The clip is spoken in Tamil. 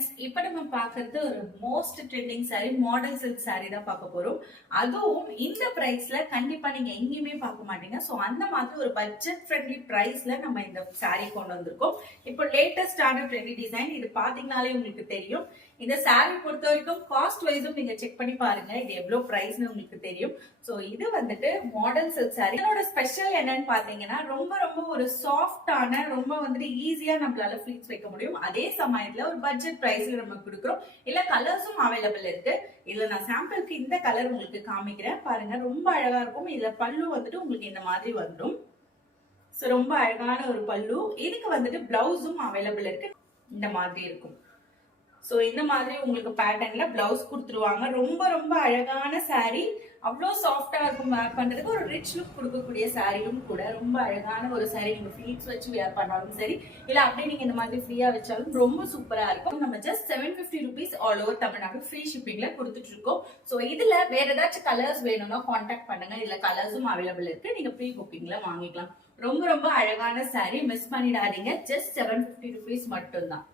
ஃப்ரெண்ட்ஸ், இப்போ நம்ம பார்க்கறது ஒரு most trending saree, model silk saree தான் பார்க்க போறோம். அதுவும் இந்த பிரைஸ்ல கண்டிப்பா நீங்க எங்கேயுமே பார்க்க மாட்டீங்க. ஸோ அந்த மாதிரி ஒரு பட்ஜெட் ஃப்ரெண்ட்லி பிரைஸ்ல நம்ம இந்த saree கொண்டு வந்திருக்கோம். இப்போ லேட்டஸ்டான ட்ரெண்டி டிசைன், இது பாத்தீங்கன்னாலே உங்களுக்கு தெரியும். இந்த saree பொறுத்த வரைக்கும் காஸ்ட் வைஸும் நீங்க செக் பண்ணி பாருங்க, இது எவ்வளவு பிரைஸ்னு உங்களுக்கு தெரியும். ஸோ இது வந்துட்டு மாடல் சில்க் saree. இதோட ஸ்பெஷல் என்னன்னு பாத்தீங்கன்னா, ரொம்ப ரொம்ப ஒரு சாஃப்டான, ரொம்ப வந்துட்டு ஈஸியா நம்மளால ஃபிளீட்ஸ் வைக்க முடியும். அதே சமயத்துல ஒரு பட்ஜெட் பிரைஸ்ல நம்ம கொடுக்குறோம். இல்ல கலர்ஸும் அவைலபிள் இருக்கு. இதுல நான் சாம்பிளுக்கு இந்த கலர் உங்களுக்கு காமிக்கிறேன் பாருங்க, ரொம்ப அழகா இருக்கும். இதுல பல்லு வந்துட்டு உங்களுக்கு இந்த மாதிரி வந்துடும். சோ ரொம்ப அழகான ஒரு பல்லு. இதுக்கு வந்துட்டு பிளவுஸும் அவைலபிள் இருக்கு. இந்த மாதிரி இருக்கும். சோ இந்த மாதிரி உங்களுக்கு பேட்டர்ன்ல பிளவுஸ் கொடுத்துருவாங்க. ரொம்ப ரொம்ப அழகான saree, அவ்வளோ சாஃப்டா இருக்கும். வேர் பண்றதுக்கு ஒரு ரிச் லுக் கொடுக்கக்கூடிய சாரியும் கூட. ரொம்ப அழகான ஒரு saree. நீங்க ஃபிளீட்ஸ் வச்சு வேர் பண்ணாலும் சரி, இல்ல அப்படியே நீங்க இந்த மாதிரி ஃப்ரீயா வச்சாலும் ரொம்ப சூப்பரா இருக்கும். நம்ம just 750 rupees all over Tamil Nadu free ஷிப்பிங்ல கொடுத்துட்டு இருக்கோம். சோ இதுல வேற ஏதாச்சும் கலர்ஸ் வேணும்னா கான்டாக்ட் பண்ணுங்க. இதுல கலர்ஸும் அவைலபிள் இருக்கு. நீங்க ப்ரீ புக்கிங்ல வாங்கிக்கலாம். ரொம்ப ரொம்ப அழகான saree, மிஸ் பண்ணிடாதீங்க. ஜஸ்ட் 750 rupees மட்டும்தான்.